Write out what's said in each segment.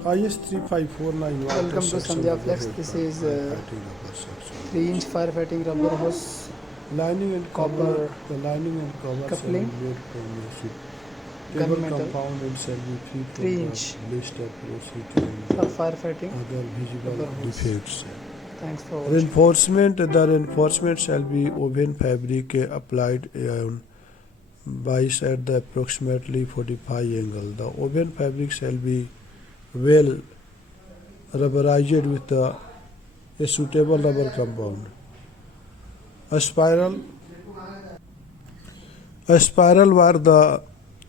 IS 3549. Welcome to Sandhya Flex. This is 3-inch firefighting rubber hose lining and copper The lining and cover coupling, shall be made from a gun suitable metal, compound and shall be free from 3-inch the least porosity for and firefighting other visible rubber hose. defects. Thanks for watching. The reinforcement shall be woven fabric applied on bias at the approximately 45 angle. The woven fabric shall be well rubberized with a suitable rubber compound. A spiral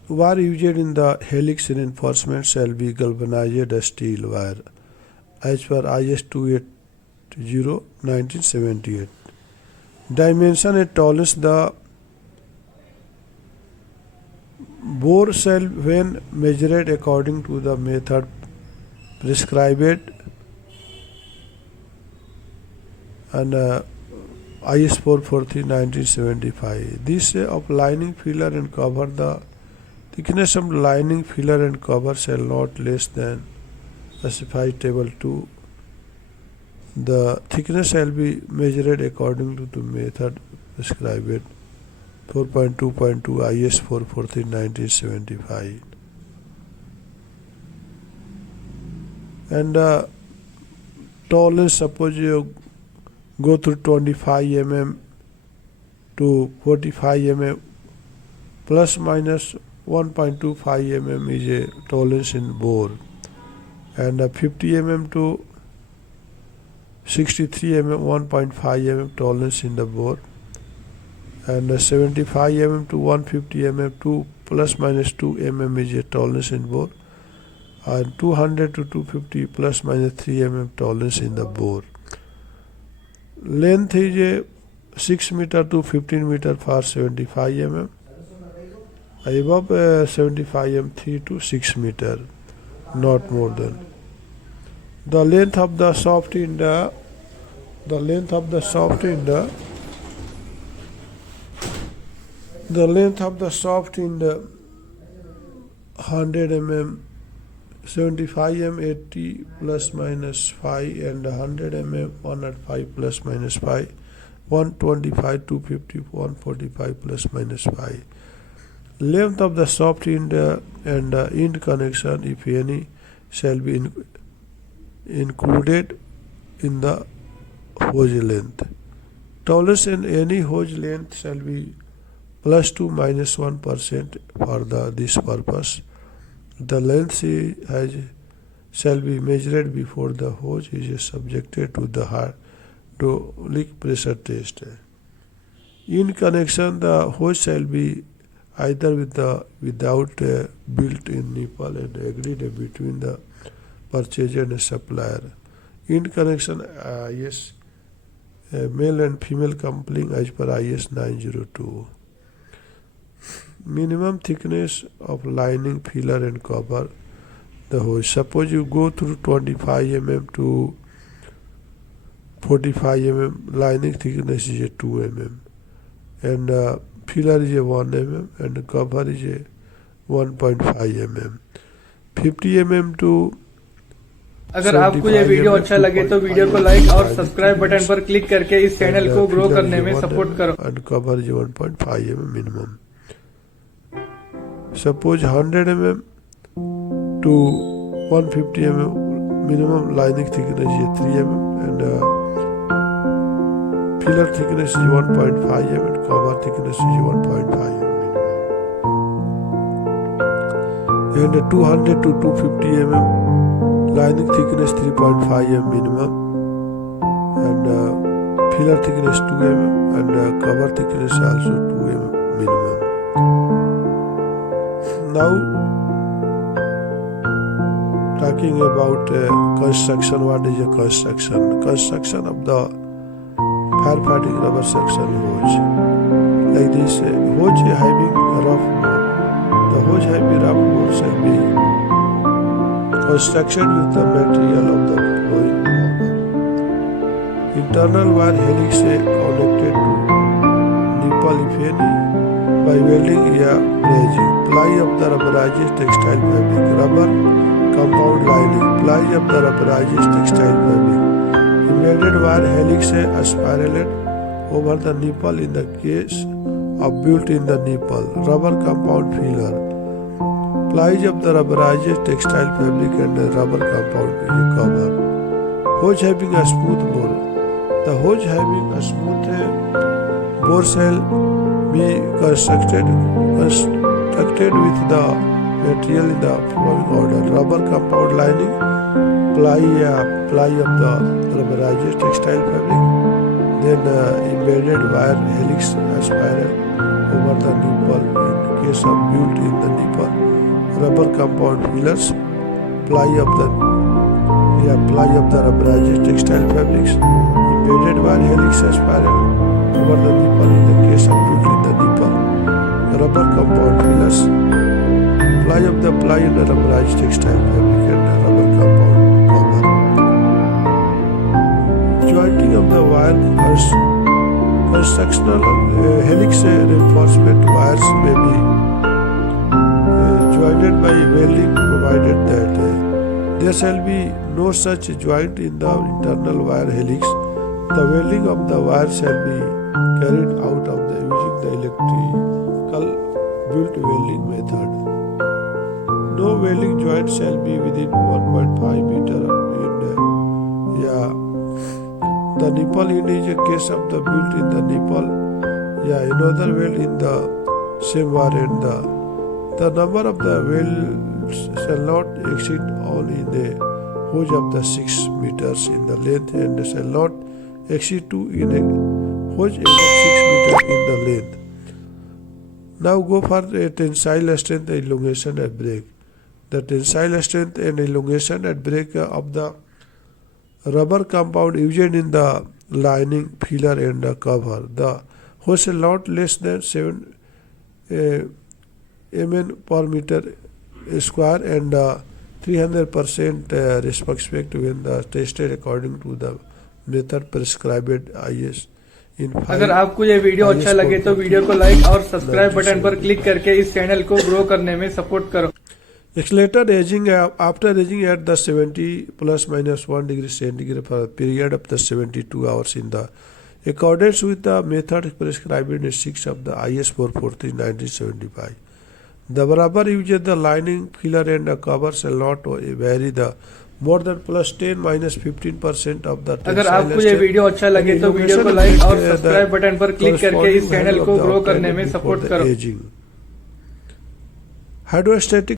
wire used in the helix reinforcement shall be galvanized steel wire as per IS 280 1978. Dimension and tolerance. The bore shall, when measured according to the method prescribed and IS 443 1975. This of lining filler and cover. The thickness of lining filler and cover shall not less than specified table 2. The thickness shall be measured according to the method prescribed 4.2.2 IS 443 1975. And tolerance, suppose you go through 25 mm to 45 mm, plus minus 1.25 mm is a tolerance in bore, and 50 mm to 63 mm 1.5 mm tolerance in the bore, and 75 mm to 150 mm 2 plus minus 2 mm is a tolerance in bore, and 200 to 250 plus minus 3 mm tolerance in the bore. Length is a 6 meter to 15 meter for 75 mm. Above 75 mm 3 to 6 meter, not more than. The length of the soft in the 100 mm, 75 mm 80 plus minus 5, and 100 mm 105 plus minus 5, 125 250 145 plus minus 5. Length of the soft end and end connection, if any, shall be included in the hose length. Tolerance in any hose length shall be plus to minus 1% for this purpose. The length shall be measured before the hose is subjected to the hydraulic pressure test. In connection, the hose shall be either without a built-in nipple and agreed between the purchaser and supplier. In connection, IS male and female coupling as per IS 902. Minimum thickness of lining, filler and cover the hose. Suppose you go through 25 mm to 45 mm, lining thickness is a 2 mm, and filler is a 1 mm, and cover is a 1.5 mm. 50 mm to अगर आपको ये video अच्छा लगे तो video को like और subscribe button पर click करके इस चैनल को ग्रो करने में सपोर्ट करो. And cover is 1.5 mm minimum. Suppose 100 mm to 150 mm minimum lining thickness is 3 mm, and filler thickness is 1.5 mm and cover thickness is 1.5 mm minimum. And 200 to 250 mm lining thickness 3.5 mm minimum, and filler thickness 2 mm, and cover thickness also 2 mm minimum. Now talking about construction. What is a construction? Construction of the firefighting rubber section hose. Like this, hose having rough bore. The hose having rough bore shall be constructed with the material of the flowing water. Internal wire helix connected to nipple, if any, by welding or brazing. Ply of the rubberized textile fabric. Rubber compound lining. ply of the rubberized textile fabric. Embedded wire helix is spiraled over the nipple in the case of built-in the nipple. Rubber compound filler. Plies of the rubberized textile fabric and the rubber compound cover. Hose having a smooth bore. The hose having a smooth bore shall be constructed with the material in the following order: rubber compound lining, ply of the rubberized textile fabric, then embedded wire helix spiral over the nipple in case of built-in the nipple, rubber compound fillers, ply of the rubberized textile fabrics, embedded wire helix spiral over the nipple in the case of built-in the nipple, rubber compound fillers, ply of the rubberized textile fabric and rubber compound cover. Jointing of the wire constructional helix reinforcement wires may be joined by welding, provided that there shall be no such joint in the internal wire helix. The welding of the wire shall be carried out of using the electrical built welding method. No welding joint shall be within 1.5 meter in the nipple end is a case of the built in the nipple. Another weld in the same wire end. The number of the welds shall not exceed all in the hose of the 6 meters in the length and shall not exceed 2 in a hose above 6 meters in the length. Now go for a tensile strength elongation at break. The tensile strength and elongation at break of the rubber compound used in the lining, filler and the cover. The hose shall not less than 7 mn per meter square and 300% respect when the tested according to the method prescribed IS. अगर आपको ये video अच्छा लगे तो video को like और subscribe button पर click करके इस चैनल को ग्रो करने में सपोर्ट करो. Accelerated aging after aging at the 70 plus minus 1 degree centigrade for a period of the 72 hours in the accordance with the method prescribed in 6 of the IS 443 1975. The barabar uses the lining, filler and the cover shall not vary the more than plus 10 minus 15% of the. अगर आपको ये video अच्छा लगे तो video को like और subscribe button पर click करके इस चैनल को ग्रो करने में सपोर्ट करो. Hydrostatic